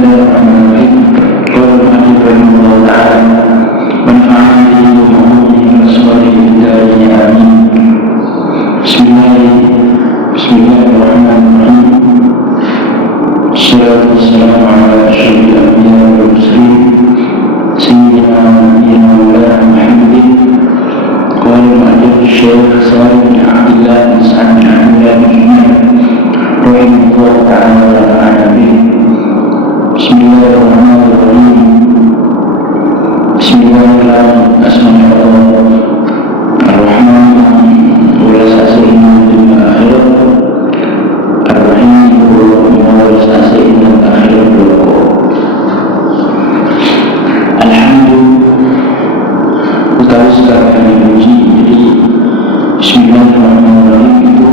Bismillahirrahmanirrahim. Qala al-mu'allif rahimahullah ta'ala wa nafa'ana bihi wa bi'ulumihi wa asrarihi fid dharain amin. Bismillahirrahmanirrahim. Wassalatu wassalamu ala asyrafil anbiya'i wal mursalin sayyidina nabiyyina maulana Muhammadin. Qala al-mu'allif Syekh Salim bin Abdullah bin Sa'ad bin Abdullah bin Junayd rahimahullah ta'ala wa nafa'ana bihi. Bismillahirrahmanirrahim. Bismillahirrahmanirrahim. Asma'allah Ar-Rahman wala sa'asa'inna bil akhirat Ar-Rahim wala sa'asa'inna bil akhirat. Alhamdulillah, utawi sekalian dipuji. Jadi Bismillahirrahmanirrahim itu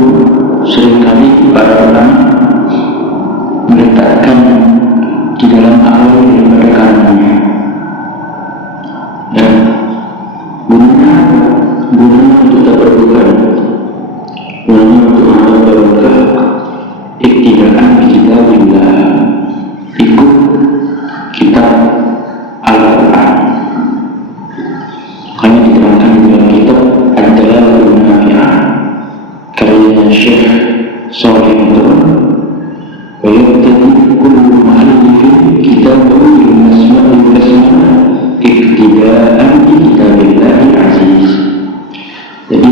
seringkali para ulama meletakkan di dalam awal daripada karangannya, dan gunanya untuk tak berbukan, gunanya untuk memperbaiki iktidaan kita bila ikut kitab Al-Quran. Makanya diterangkan dalam kitab Ad-Dalailun Nafi'ah karyanya Syekh Shalih wa yabtadi kullu mu'allifin kitabahu bil basmalah iktidaan bi kitabillahi aziz. Jadi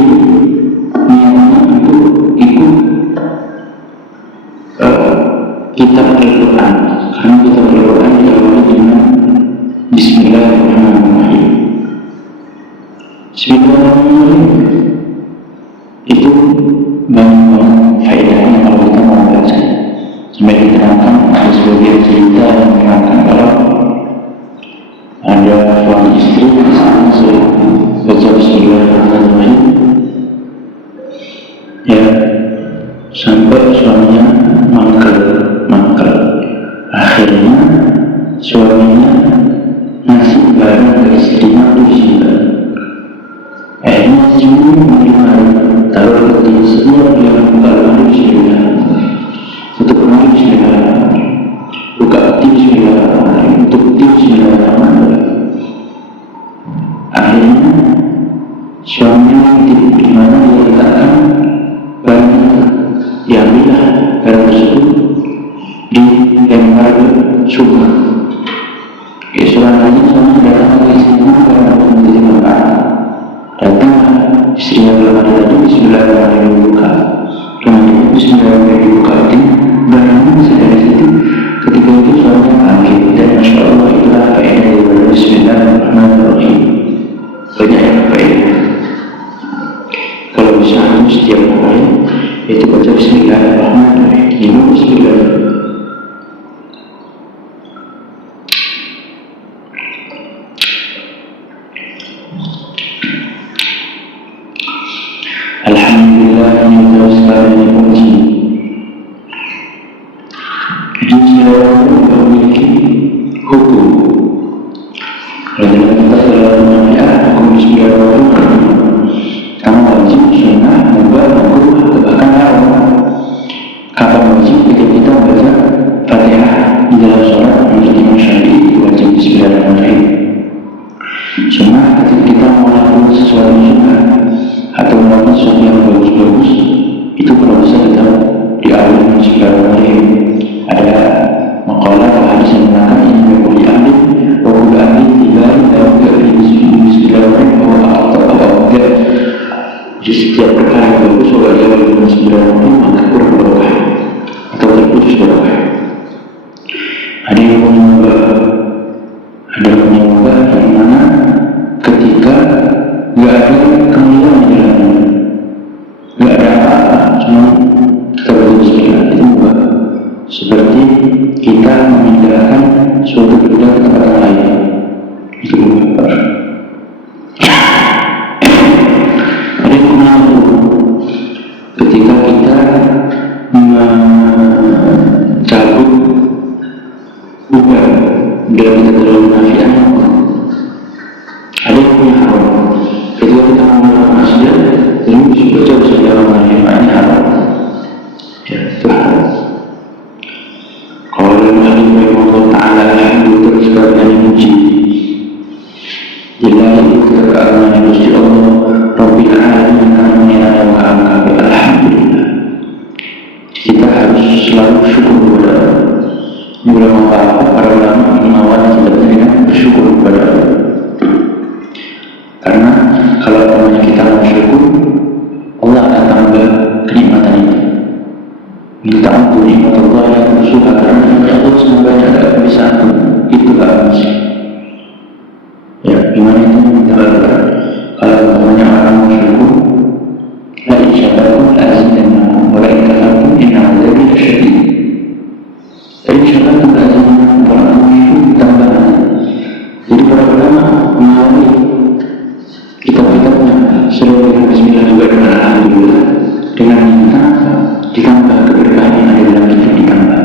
niatnya itu ikut kitab Al-Quran, karena kitab Al-Quran diawali dengan Bismillahirrahmanirrahim. Bismillahirrahmanirrahim itu banyak faedahnya kalau kita mau baca. Sampai diterangkan ada sebagian cerita yang menerangkan kalau ada suami istri sama baca Bismillahirrahmanirrahim, ya, sampai suaminya mangkel. Akhirnya suaminya ngasih barang ke istrinya untuk disimpan. Akhirnya istrinya menerima, taruh di setiap yang buka Bismillah. Untuk kemarin Bismillahirrahmanirrahim, buka peti Bismillahirrahmanirrahim, untuk peti Bismillahirrahmanirrahim. Akhirnya suaminya di mana dia letakkan barang, diambillah barang tersebut, dilempar ke sumur. Keesokan harinya suami datang ke istrinya karena menjadi makan. Datang istrinya belum ada lagi Bismillahirrahmanirrahim, buka. Kemudian Bismillahirrahmanirrahim dibuka itu barangnya dari situ. Ketika itu suaminya kaget, dan Masya Allah itulah faedah dari Bismillahirrahmanirrahim. Banyak yang faedah. Kalau bisa setiap hari itu baca Bismillahirrahmanirrahim, ini Bismillahirrahmanirrahim. Alhamdulillah, kita sekalian dipuji. Bismillahirrahmanirrahim memiliki hukum. Kalau kita dalam Nafi'ah, hukum Bismillahirrahmanirrahim karena wajib, sunnah, mubah, makruh, atau bahkan haram. Kapan wajib? Ketika kita membaca Fatihah di dalam sholat menurut Imam Syafi'i itu wajib Bismillahirrahmanirrahim. Sunnah ketika kita melakukan sesuatu sunnah atau melakukan sesuatu yang bagus-bagus, itu kalau bisa kita diawali dengan Bismillahirrahmanirrahim. Ada maqalah atau hadis yang mengatakan ini berkuli ahli wa kulli ahli tibahin dalam keadaan Bismillahirrahmanirrahim bahwa atau enggak. Jadi setiap perkara yang bagus kalau diawali dengan Bismillahirrahmanirrahim maka kurang berkah atau terputus berkah. Ada yang mengubah, yang mana ketika nggak ada kemuliaan di dalamnya, nggak ada apa-apa, cuma kita baca Bismillah, itu mubah. Seperti kita memindahkan suatu benda ke tempat yang lain, itu mubah. Ada yang mengaku ketika kita mencabut ubah dalam kita dalam Nafi'ah. Ada yang punya haram. Ketika kita menggunakan masjid, lalu baca Bismillahirrahmanirrahim, ini haram. Ya, itu haram. Kalau dalam hal ini Allah Ta'ala dipuji. Jika itu keagungan Gusti Allah Rabbil Alamin yang maha kabeh. Alhamdulillah. Kita harus selalu syukur kepada ulama para ulama mengawali kita dengan bersyukur kepada Allah. Karena kalau namanya kita bersyukur, Allah akan tambah kenikmatan itu. Kita ampun nikmat Allah yang bersyukur karena Allah semoga ada bisa ampun. Itulah misi. Ya, gimana itu kita lakukan? Kalau namanya orang bersyukur, la in syakartum la azidannakum wa la in kafartum inna 'adzabi lasyadid. La in syakartum la azidannakum wa la in kafartum tambahan. Jadi para ulama mengawali kitab-kitabnya selalu bismillah juga dengan alhamdulillah, dengan minta ditambah keberkahan yang ada dalam kitab ditambah.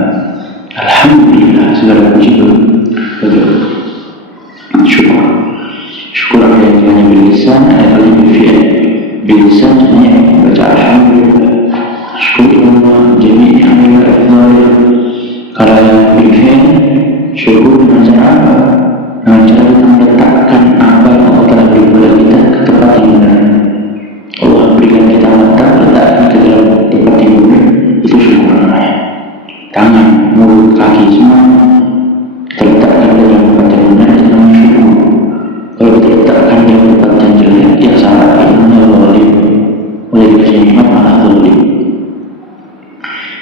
Alhamdulillah segala puji bagi syukur. Syukur apa yang hanya bilisan, ada kali berfi'il. Bilisan hanya baca alhamdulillah. Syukur Allah jami'i hamdulillah afdal. Kalau yang berfi'il, syukur dengan cara apa? Dengan cara meletakkan apa yang Allah telah beri kepada kita ke tempat yang benar. Allah berikan kita mata, letakkan ke dalam tempat yang benar. Itu syukur namanya. Tangan, mulut, kaki semua kita letakkan dalam tempat yang benar. Itu namanya syukur. Kalau kita letakkan dalam tempat yang jelek, ya salah. Itu namanya zalim. Oleh dikasih nikmat malah zalim.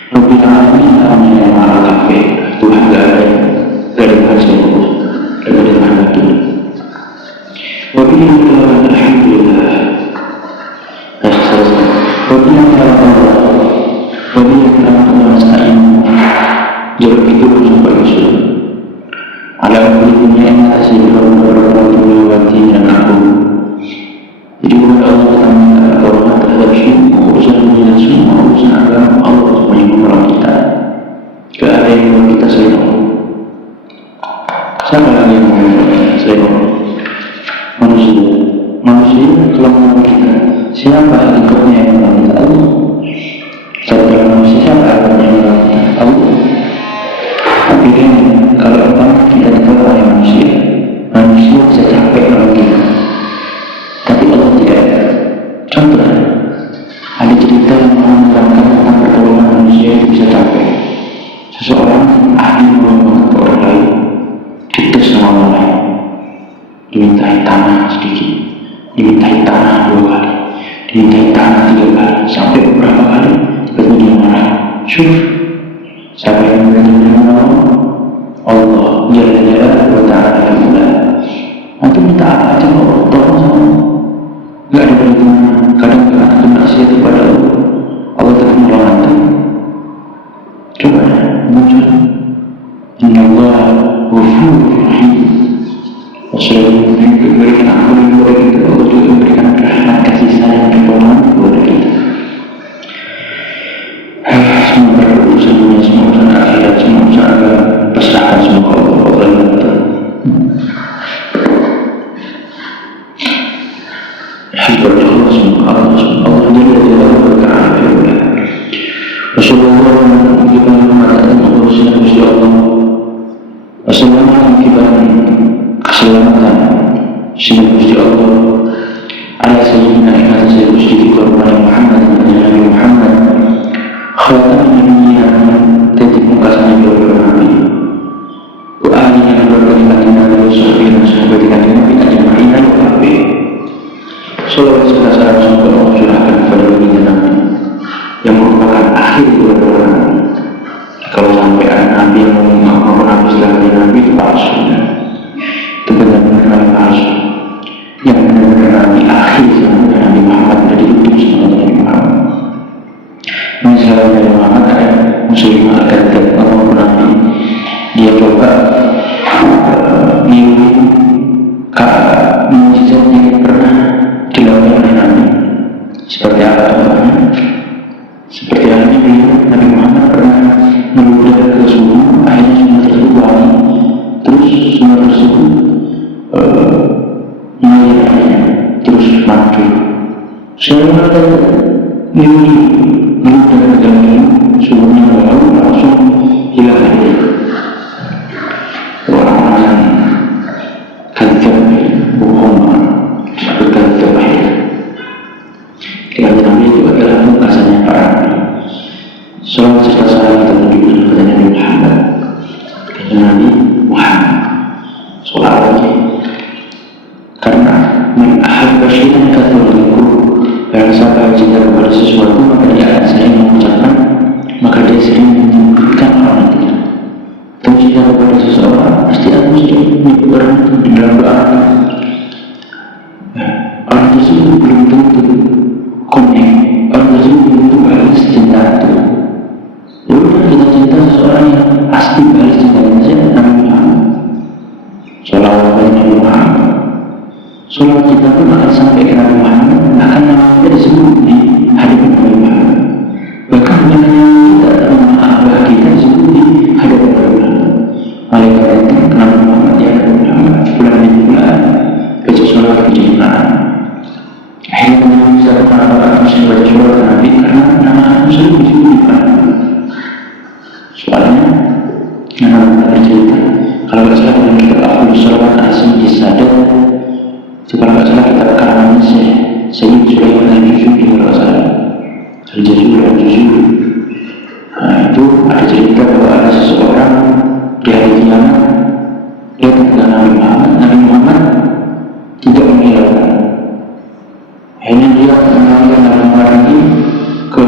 Rabbil Alamin namanya yang maha kabeh. Tuhan gak ada hasil Allah. Gak ada Tuhan lagi. Wabillahi taufiq. Alhamdulillah. Wabillahi taufiq. Wabillahi taufiq nasta'in. Jarak itu sampai usul. Alam dunia yang atas ibram berwati dan aku. Jadi kepada Allah kita minta pertolongan terhadap semua urusan dunia, semua urusan agama. Allah semuanya menolong kita. Gak ada yang menolong kita selain Allah. Siapa lagi yang menolong kita selain Allah? Manusia. Manusia kalau menolong kita, siapa ikutnya yang menolong kita? Allah. Siapa manusia, siapa ikutnya yang menolong kita? Allah. Tapi kan kalau kita ditolong oleh manusia, manusia bisa capek menolong kita. Tapi Allah tidak. Contoh, ada cerita yang menerangkan tentang pertolongan manusia itu bisa capek. Seseorang ahli menolong orang lain, dites sama orang lain, dimintai tanah sedikit, dimintai tanah 2 kali, dimintai tanah 3 kali, sampai beberapa kali baru dia marah. Syuf, siapa yang menolong? Allah Jalla Jalla wa Ta'ala yang mulia. Nanti minta apa aja Allah, tolong sama. Gak ada perhitungan. Kadang kita maksiat kepada Allah, Allah tetap menolong anda. Coba muncul Inna Allah Ghafurur Rahim. Wassalamu memberikan ampun kepada kita. Allah juga memberikan rahmat kasih sayang pertolongan kepada kita. Semua berurusan dunia, semua urusan akhirat, semua urusan agama, pasrahkan semua Allah. Alhamdulillah semua Allah Jalla Jalla berkata Rasulullah kita mengatakan urusan Gusti Allah. Wassalamualaikum kita keselamatan sila Gusti Allah ala sayyidina ikhlas sayyid Gusti kita Muhammad Nabi Muhammad khataman nabiyyin titik mukasanya beberapa nabi wa alihi wa barakatuh wa sahbihi sahabat Nabi ajma'in wa tabi. Salawat serta salam semoga Allah curahkan kepada baginda Nabi yang merupakan akhir dua Nabi. Kalau sampai ada Nabi yang mau Nabi setelah Nabi itu palsu. Itu benar-benar Nabi palsu. Yang benar-benar Nabi akhir sebenarnya Nabi Muhammad dari utus Nabi Muhammad. Misalnya Nabi Muhammad ada Muslimah al-Kadzdzab atau Nabi, dia coba niru mukjizat yang pernah dilakukan oleh Nabi. Seperti apa contohnya? Seperti halnya Nabi Muhammad pernah meludah ke sumur, akhirnya sumur tersebut wangi, terus sumur tersebut mengalir airnya, terus mati. Saya ada meludah ke dalam sumurnya bau, langsung hilang air. Orang-orang cinta kepada seseorang, pasti aku sudah menyebut orang itu di dalam doa. Orang tersebut belum tentu komik, orang tersebut belum tentu balas cinta itu. Ya udah, kita cinta seseorang yang pasti balas cinta saja, Nabi Muhammad. Sholawat Nabi Muhammad. Sholawat kita pun akan sampai ke Nabi Muhammad, akan namanya disebut di hadapan Nabi Muhammad. Bahkan bukan hanya kita, nama abah kita disebut di hadapan Nabi Muhammad. Oleh karena itu, Nabi Muhammad ya Nabi Muhammad, bulan demi bulan, baca sholawat kecintaan. Akhirnya kita bisa mengenal muslim baca sholawat Nabi karena nama aku selalu disebut di mana. Soalnya, nama kita cerita, kalau tidak salah dengan kitab Ahlul Sholawat Asim Isadat, kalau tidak salah kitab karangan Sayyid Sulaiman Al-Juzuli kalau salah. Al-Juzuli. Nah itu ada cerita bahwa ada seseorang di hari kiamat dia kepada Nabi Muhammad tidak menghiraukan. Akhirnya dia mengambil Nabi Muhammad lagi ke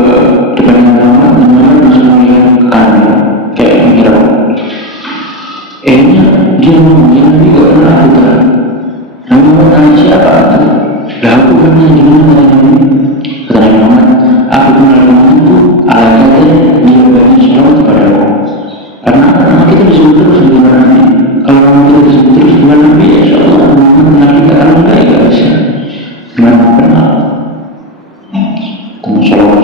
depan Nabi Muhammad langsung melihat ke kanan kayak menghiraukan. Akhirnya dia ngomongin Nabi gak pernah kita. Nabi Muhammad tanya siapa itu? Lah aku pernah di mana Nabi? Kata Nabi Muhammad, aku kenal kamu ala kata dia bagi sholawat kepada aku. Karena kita disebut terus dengan Nabi. Kalau kita disebut terus dengan Nabi, insya Allah mengenal kita. Kalau enggak, ya gak bisa. Dengan kenal. Kamu sholawat.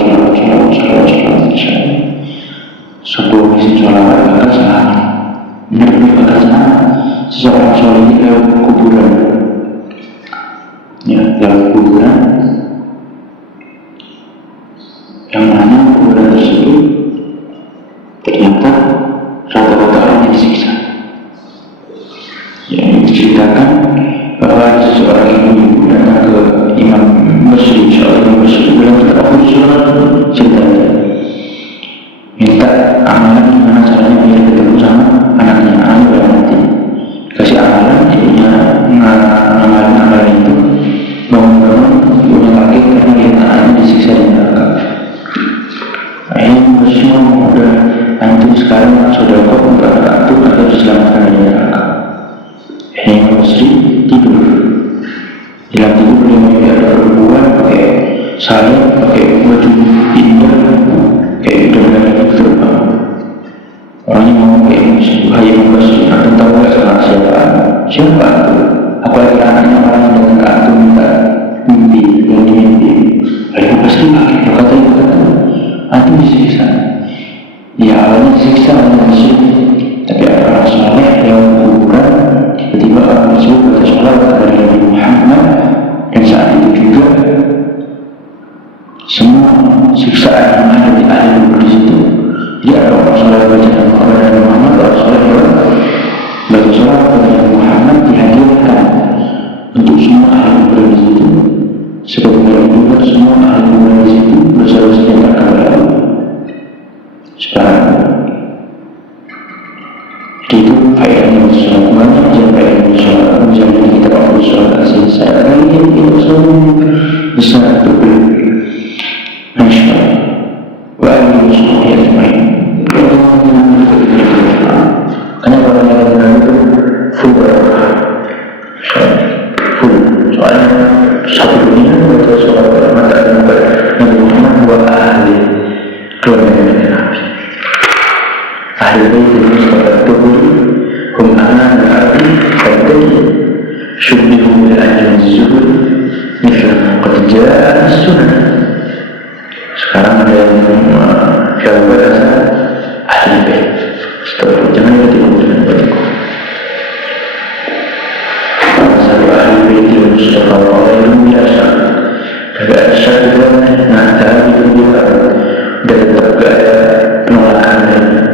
Sebuah misi sholawat bakal salah. Benar-benar bakal salah. Seseorang sholawat ini lewat kuburan. Ya, lewat kuburan. Yang mana kuburan tersebut ternyata rata-rata orang yang disiksa. Ya, ini diceritakan bahwa seseorang ibu datang ke Imam Muslim, seorang Imam Muslim bilang kita Ahlul Sholawat ceritanya minta amalan gimana caranya biar ketemu sama anaknya udah mati. Kasih amalan, ibunya ngamalin amalan itu bangun-bangun ibunya kaget karena lihat anaknya disiksa di neraka. Akhirnya Muslim udah antum sekarang sudah kok untuk antum agar diselamatkan dari neraka. Akhirnya Muslim tidur. Dalam tidur dia melihat ada perempuan pakai sarung, pakai baju indah, kayak bidadari itu terbang. Orangnya ngomong kayak Muslim, hai Muslim, antum tahu nggak sekarang siapa? Siapa? Apalagi anaknya malah datang ke antum minta mimpi, yang dimimpi. Lalu Muslim berkata antum disiksa. Ya awalnya disiksa oleh Muslim, tapi orang soleh yang kuburan tiba-tiba orang tersebut baca sholawat kepada Nabi Muhammad, dan saat itu juga semua siksaan yang ada di ahli kubur di situ. Jadi ada orang soleh baca kepada Nabi Muhammad, orang soleh baca sholawat kepada Nabi Muhammad dihadirkan untuk semua ahli kubur di situ. Sebagaimana juga semua ahli kubur di situ dosa-dosanya terkabul oleh Allah. Sekarang itu faedahnya sholat banyak je faedahnya sholat. Misalnya kita waktu sholat asing saya lagi itu sholat besar itu Masya Allah. Wa alaihi wasallam. Karena kalau yang benar itu full soalnya satu dunia betul sholat mata Nabi Muhammad buat ahli keluarga Nabi. Ahli itu sholat tuhur hum anan al-ardi fadli syubbihu bil-ajam zuhur misal qad ja'a sunnah. Sekarang ada yang jauh bahasa ahli bait. Setelah jangan ikut dengan batiku. Satu ahli bait yang Mustafa Allah biasa. Agak syaitan nada itu juga dan tetap gak ada penolakan lainnya.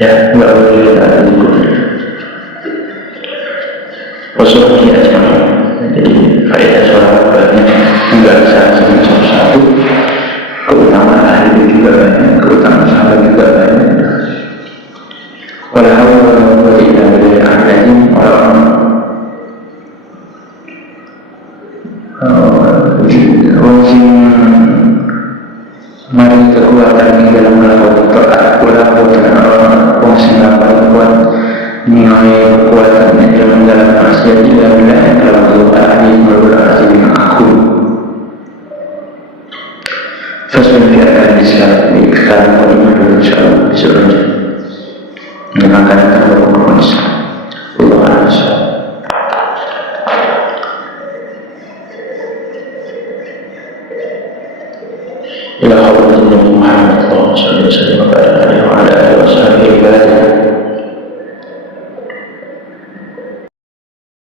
Ya, nggak boleh kita ikut. Rasulullah aja. Jadi faedah sholat banyak, enggak bisa satu. Keutamaan ahli juga banyak, keutamaan sahabat juga banyak. Walau tidak boleh ahli orang mari kekuatan di dalam melakukan taat, walaupun orang sing kuat dalam dalam maksiat juga bilang kalau Al-Aziz Rabbul Aziz bima aku Fasal biarkan di sekarang ini sekarang mau dulu insyaAllah besok aja. Makan